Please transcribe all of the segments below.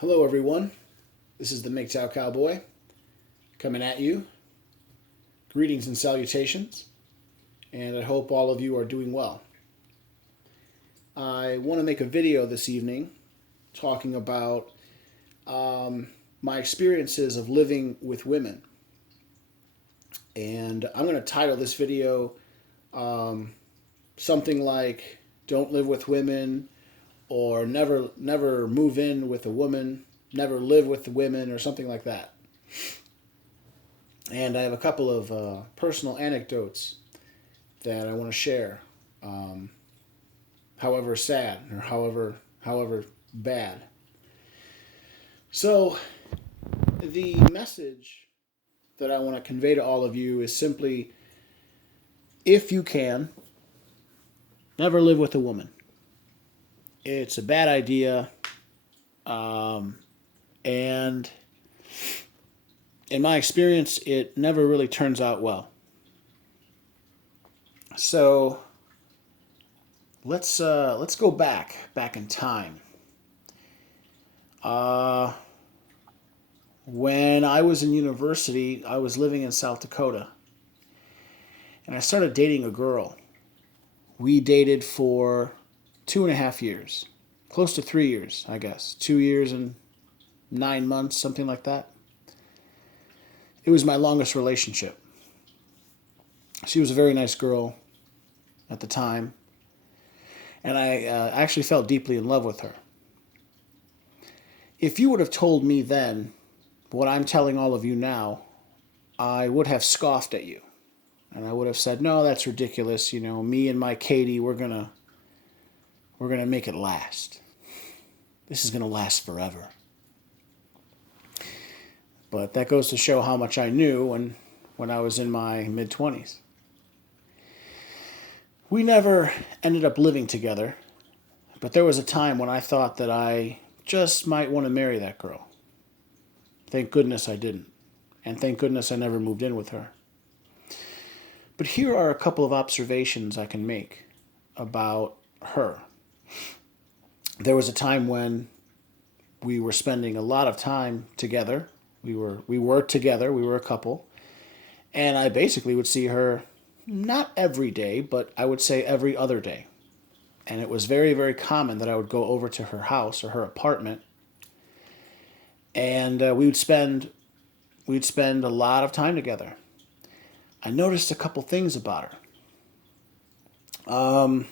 Hello, everyone. This is the Mgtow Cowboy coming at you. Greetings and salutations, and I hope all of you are doing well. I want to make a video this evening talking about my experiences of living with women. And I'm going to title this video something like Don't Live with Women, or never move in with a woman, never live with the women, or something like that. And I have a couple of personal anecdotes that I want to share, however sad or however bad. So the message that I want to convey to all of you is simply, if you can, never live with a woman. It's a bad idea, and in my experience, it never really turns out well. So let's go back in time. When I was in university, I was living in South Dakota, and I started dating a girl. We dated for 2.5 years, close to 3 years, I guess. 2 years and 9 months, something like that. It was my longest relationship. She was a very nice girl at the time, and I actually felt deeply in love with her. If you would have told me then what I'm telling all of you now, I would have scoffed at you. And I would have said, no, that's ridiculous. You know, me and my Katie, we're gonna make it last. This is gonna last forever. But that goes to show how much I knew when I was in my mid-20s. We never ended up living together, but there was a time when I thought that I just might want to marry that girl. Thank goodness I didn't. And thank goodness I never moved in with her. But here are a couple of observations I can make about her. There was a time when we were spending a lot of time together. We were together, we were a couple. And I basically would see her not every day, but I would say every other day. And it was very, very common that I would go over to her house or her apartment, and we'd spend a lot of time together. I noticed a couple things about her.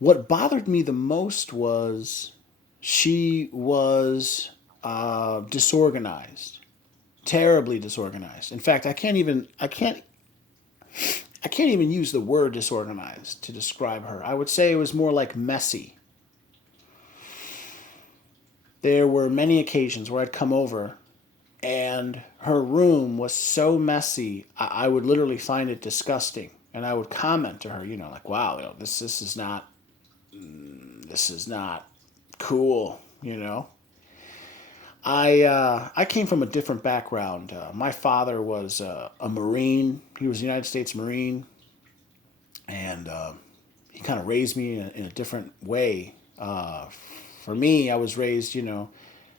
What bothered me the most was she was disorganized, terribly disorganized. In fact, I can't even use the word disorganized to describe her. I would say it was more like messy. There were many occasions where I'd come over and her room was so messy, I would literally find it disgusting. And I would comment to her, like, wow, this is not cool, I came from a different background. My father was a Marine. He was a United States Marine, and he kind of raised me in a different way. For me, I was raised,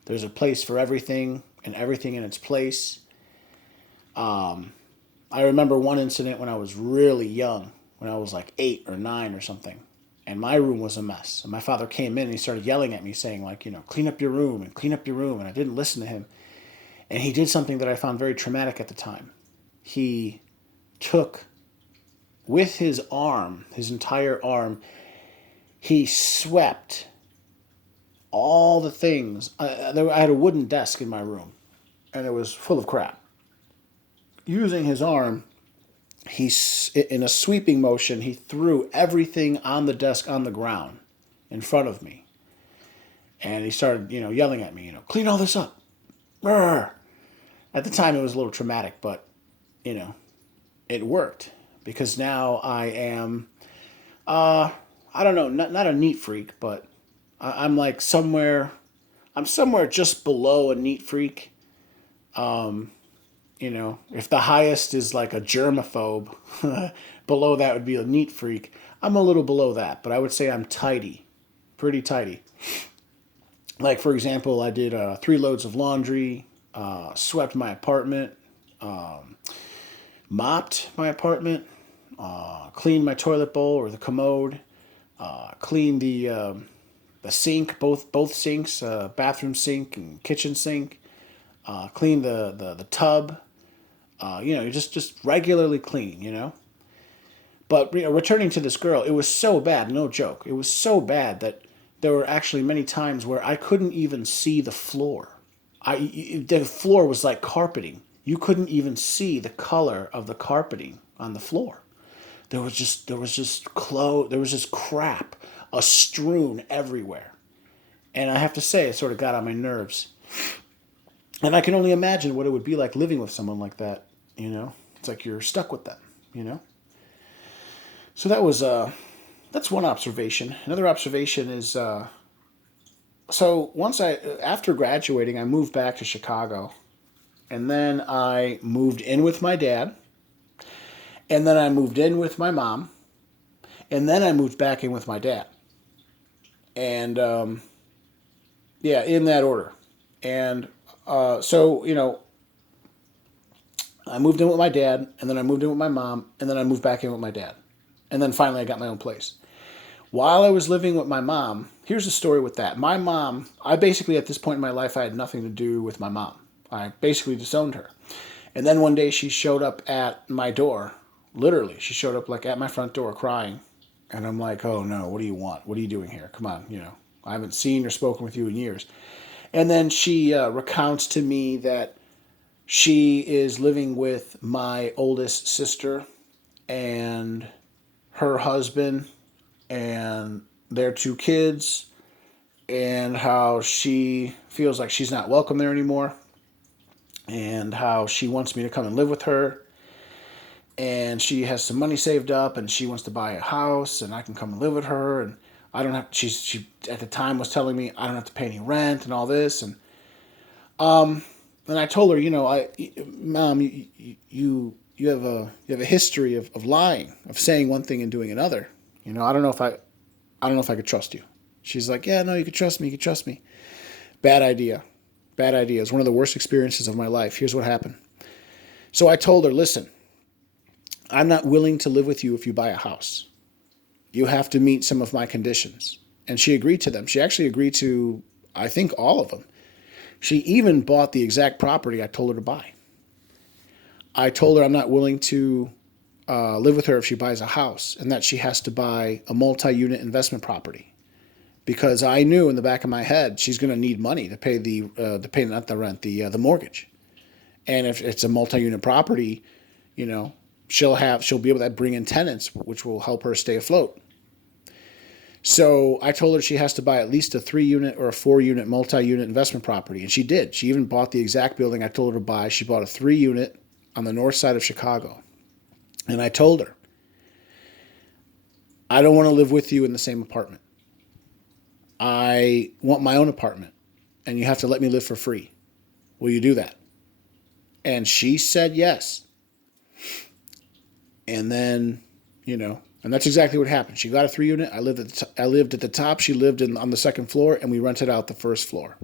there's a place for everything and everything in its place. I remember one incident when I was really young, when I was like 8 or 9 or something. And my room was a mess. And my father came in and he started yelling at me, saying, like, clean up your room and clean up your room. And I didn't listen to him. And he did something that I found very traumatic at the time. He took, with his arm, his entire arm, he swept all the things. I had a wooden desk in my room, and it was full of crap. Using his arm, in a sweeping motion, he threw everything on the desk on the ground in front of me. And he started, yelling at me, clean all this up. Brr. At the time, it was a little traumatic, but, it worked. Because now I am, I don't know, not a neat freak, but I'm like I'm somewhere just below a neat freak. If the highest is like a germaphobe, below that would be a neat freak. I'm a little below that, but I would say I'm tidy, pretty tidy. Like, for example, I did 3 loads of laundry, swept my apartment, mopped my apartment, cleaned my toilet bowl or the commode, cleaned the sink, both sinks, bathroom sink and kitchen sink, cleaned the tub. Just regularly cleaning. But returning to this girl, it was so bad, no joke. It was so bad that there were actually many times where I couldn't even see the floor. The floor was like carpeting. You couldn't even see the color of the carpeting on the floor. There was just crap, strewn everywhere. And I have to say, it sort of got on my nerves. And I can only imagine what it would be like living with someone like that. It's like you're stuck with them. You know. So that's one observation. Another observation is so after graduating, I moved back to Chicago, and then I moved in with my dad, and then I moved in with my mom, and then I moved back in with my dad, and yeah, in that order. And I moved in with my dad, and then I moved in with my mom, and then I moved back in with my dad, and then finally I got my own place. While I was living with my mom, here's the story with that. My mom, I basically, at this point in my life, I had nothing to do with my mom. I basically disowned her. And then one day she showed up at my door. Literally, she showed up like at my front door crying. And I'm like, oh no, what do you want? What are you doing here? Come on, I haven't seen or spoken with you in years. And then she recounts to me that she is living with my oldest sister and her husband and their 2 kids, and how she feels like she's not welcome there anymore, and how she wants me to come and live with her, and she has some money saved up and she wants to buy a house and I can come and live with her, and I don't have she at the time was telling me I don't have to pay any rent and all this. And I told her, Mom, you have a history of lying, of saying one thing and doing another. I don't know if I could trust you. She's like, yeah, no, you can trust me. You can trust me. Bad idea. Bad idea. It's one of the worst experiences of my life. Here's what happened. So I told her, listen, I'm not willing to live with you if you buy a house. You have to meet some of my conditions. And she agreed to them. She actually agreed to, I think, all of them. She even bought the exact property I told her to buy. I told her I'm not willing to live with her if she buys a house, and that she has to buy a multi-unit investment property, because I knew in the back of my head she's going to need money to pay not the rent, the mortgage. And if it's a multi-unit property, she'll be able to bring in tenants, which will help her stay afloat. So I told her she has to buy at least a 3-unit or a 4-unit multi-unit investment property, and she did. She even bought the exact building I told her to buy. She bought a 3-unit on the north side of Chicago. And I told her, I don't want to live with you in the same apartment. I want my own apartment, and you have to let me live for free. Will you do that? And she said yes. And then, and that's exactly what happened. She got a 3-unit. I lived at the top. She lived on the second floor, and we rented out the first floor.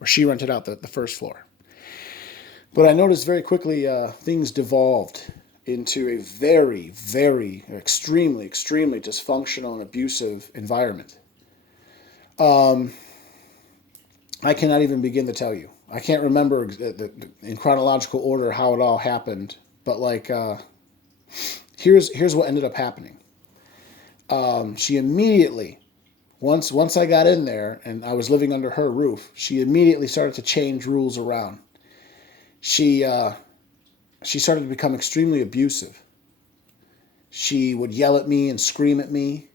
Or she rented out the first floor. But I noticed very quickly things devolved into a very, very, extremely, extremely dysfunctional and abusive environment. I cannot even begin to tell you. I can't remember in chronological order how it all happened, but here's what ended up happening. She immediately, once I got in there and I was living under her roof, she immediately started to change rules around. She started to become extremely abusive. She would yell at me and scream at me.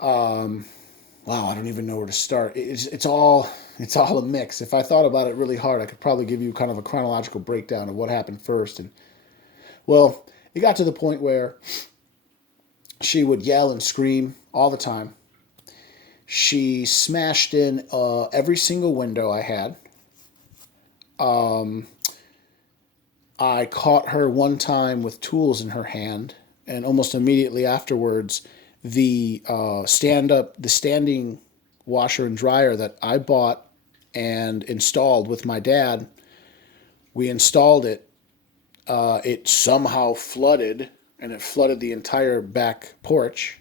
Wow, I don't even know where to start. It's all a mix. If I thought about it really hard, I could probably give you kind of a chronological breakdown of what happened first. And well, it got to the point where she would yell and scream all the time. She smashed in every single window I had. I caught her one time with tools in her hand, and almost immediately afterwards, the standing washer and dryer that I bought and installed with my dad. We installed it. It somehow flooded, and it flooded the entire back porch.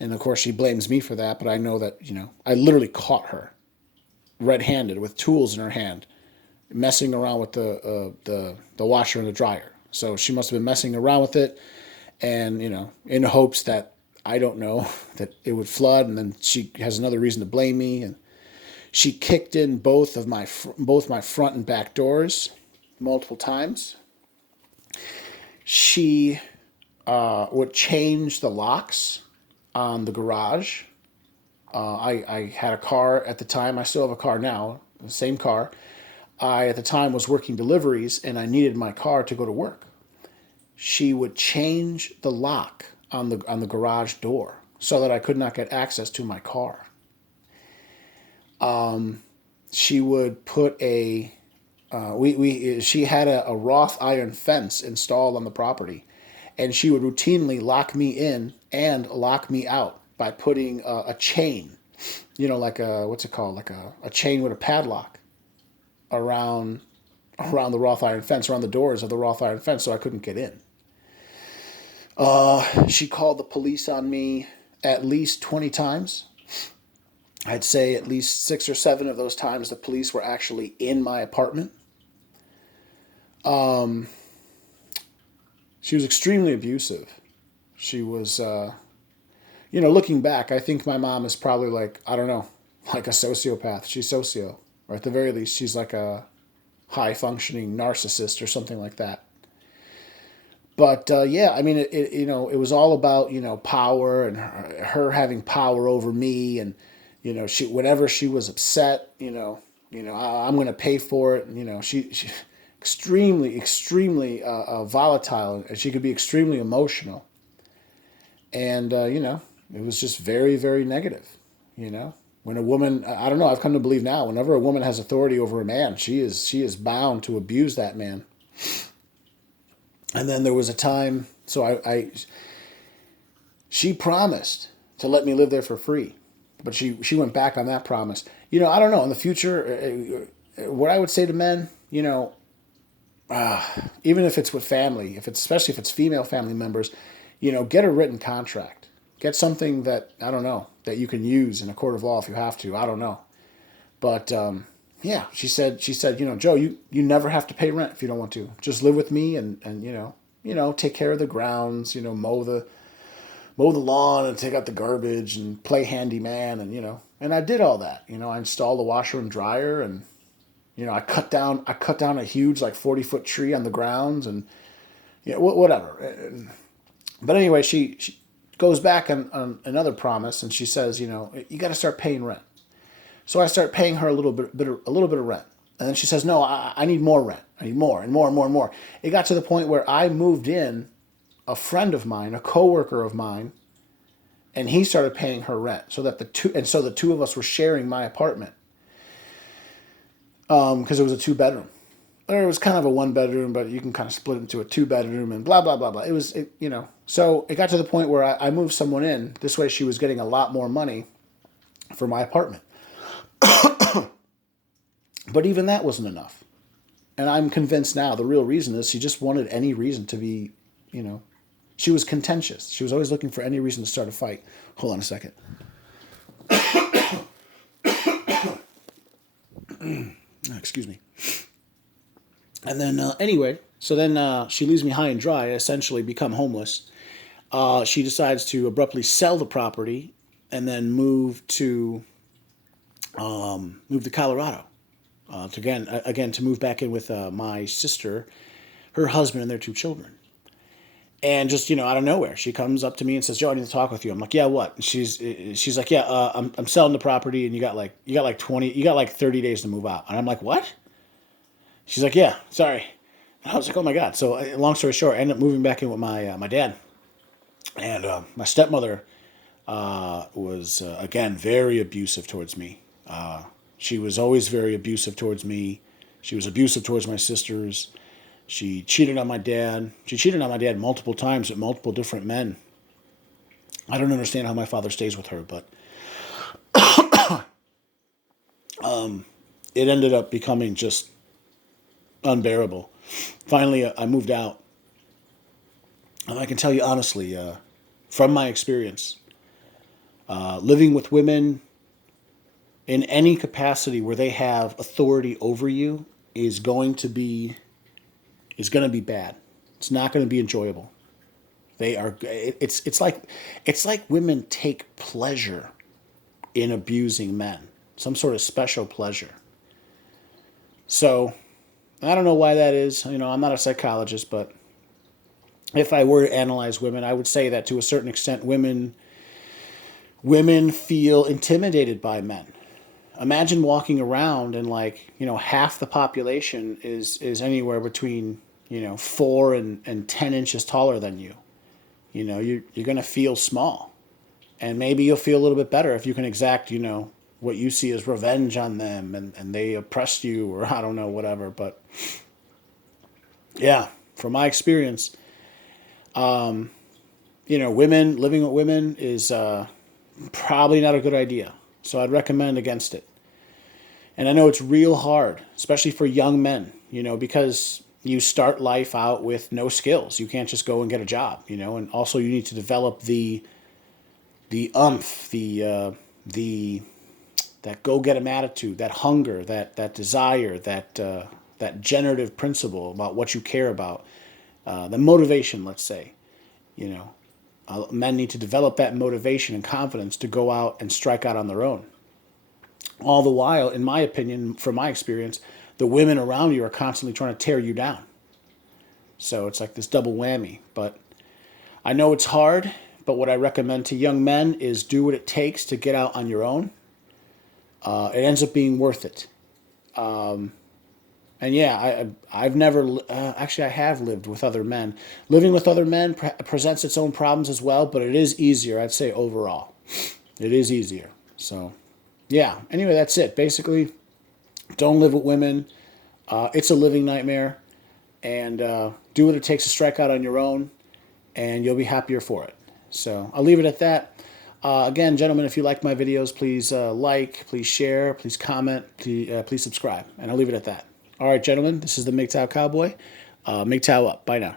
And of course, she blames me for that, but I know that, I literally caught her red-handed with tools in her hand, messing around with the washer and the dryer. So she must have been messing around with it, and in hopes that I don't know that it would flood, and then she has another reason to blame me. And she kicked in both my front and back doors multiple times. She would change the locks on the garage. I had a car at the time. I still have a car now, the same car. I, at the time, was working deliveries, and I needed my car to go to work. She would change the lock on the garage door so that I could not get access to my car. She would put she had a wrought iron fence installed on the property, and she would routinely lock me in and lock me out by putting a chain, like what's it called, like a chain with a padlock around the wrought iron fence, around the doors of the wrought iron fence, so I couldn't get in. She called the police on me at least 20 times. I'd say at least 6 or 7 of those times the police were actually in my apartment. She was extremely abusive. She was, looking back, I think my mom is probably like a sociopath. She's socio, or at the very least, she's like a high-functioning narcissist or something like that. But it was all about power and her having power over me, and she, whenever she was upset, I'm going to pay for it. And, she extremely volatile, and she could be extremely emotional. And it was just very, very negative. When a woman, I don't know, I've come to believe now, whenever a woman has authority over a man, she is bound to abuse that man. And then there was a time, so she promised to let me live there for free, but she went back on that promise. I don't know, in the future, what I would say to men, even if it's with family, especially if it's female family members, get a written contract. Get something that, I don't know, that you can use in a court of law if you have to. I don't know. But, she said, Joe, you never have to pay rent if you don't want to. Just live with me and take care of the grounds, mow the lawn and take out the garbage and play handyman, and I did all that. I installed the washer and dryer, and I cut down a huge 40-foot tree on the grounds, and whatever. But anyway, she goes back on another promise, and she says, you got to start paying rent. So I start paying her a little bit of rent. And then she says, no, I need more rent. I need more and more and more and more. It got to the point where I moved in a friend of mine, a coworker of mine, and he started paying her rent. So the two of us were sharing my apartment. Because it was a 2-bedroom. Or it was kind of a 1-bedroom, but you can kind of split it into a 2-bedroom and blah, blah, blah, blah. So it got to the point where I moved someone in. This way she was getting a lot more money for my apartment. But even that wasn't enough. And I'm convinced now the real reason is she just wanted any reason to be, she was contentious. She was always looking for any reason to start a fight. Hold on a second. Excuse me. And then, she leaves me high and dry. I essentially become homeless. She decides to abruptly sell the property and then move to Colorado. To move back in with my sister, her husband, and their 2 children. And just, out of nowhere, she comes up to me and says, Joe, I need to talk with you. I'm like, yeah, what? And she's like, yeah, I'm selling the property, and you got 30 days to move out. And I'm like, what? She's like, yeah, sorry. And I was like, oh my God. So long story short, I ended up moving back in with my dad. And my stepmother was, again, very abusive towards me. She was always very abusive towards me. She was abusive towards my sisters. She cheated on my dad. She cheated on my dad multiple times with multiple different men. I don't understand how my father stays with her, but it ended up becoming just unbearable. Finally, I moved out. And I can tell you honestly, from my experience, living with women in any capacity where they have authority over you is going to be bad. It's not going to be enjoyable. They are. It's like women take pleasure in abusing men, some sort of special pleasure. So I don't know why that is. You know, I'm not a psychologist, but if I were to analyze women, I would say that to a certain extent, women feel intimidated by men. Imagine walking around and like, you know, half the population is anywhere between, you know, 4 and 10 inches taller than you. You know, you're gonna feel small. And maybe you'll feel a little bit better if you can exact, you know, what you see as revenge on them, and they oppressed you, or I don't know, whatever. But yeah, from my experience, you know, women living with women is probably not a good idea. So I'd recommend against it. And I know it's real hard, especially for young men, you know, because you start life out with no skills. You can't just go and get a job, you know, and also you need to develop the umph, the that go get 'em attitude, that hunger, that desire, that generative principle about what you care about, the motivation, let's say, you know. Men need to develop that motivation and confidence to go out and strike out on their own. All the while, in my opinion, from my experience, the women around you are constantly trying to tear you down. So it's like this double whammy. But I know it's hard, but what I recommend to young men is do what it takes to get out on your own. It ends up being worth it. And yeah, I've never actually I have lived with other men. Living with other men presents its own problems as well, but it is easier, I'd say overall. It is easier. So yeah. Anyway, that's it. Basically, don't live with women. It's a living nightmare, and do what it takes to strike out on your own, and you'll be happier for it. So I'll leave it at that. Again, gentlemen, if you like my videos, please like, please share, please comment, please subscribe, and I'll leave it at that. All right, gentlemen, this is the Mgtow Cowboy. Mgtow up. Bye now.